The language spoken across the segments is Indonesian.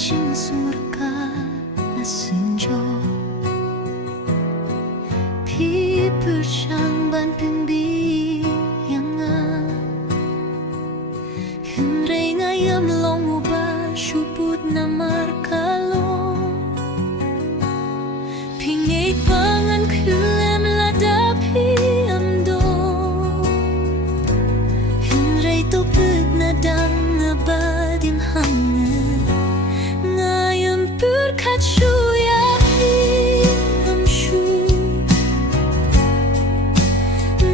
jing sumurka na sinjo pi pushang ban pimbi yanga Henry ngayam long uba shuput na markalo pingay pangan kulem ladapi amdo Henry toput na dang abadim hangen ngayam purkat shuya am shu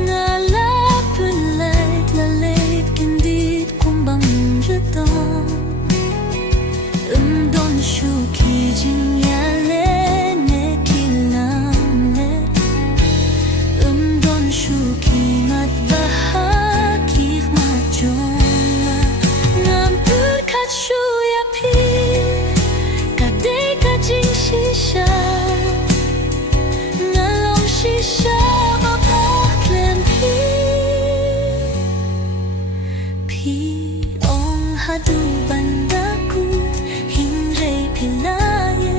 ngalapun lait lalait kendit kumbang jetong don shu kijing yale ne kilamle don shu kimat bahakif majoma ngam purkat shuya pi kadai kajing shisha ngalong shisha opak lempi pi ong hadu bandaku hingray pilaye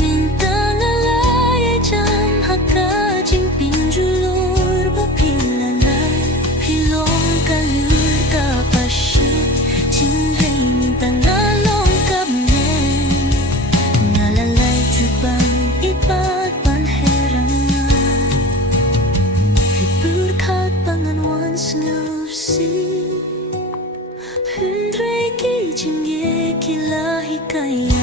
minta ngalaye jam hakajing pinjulur bapilalay pilong kalur kapasyit hingray minta ngalong kabnen ngalalay jubang ipat panherangan ipurkat panganwan sngusip Henry kijing ye kilahi kaya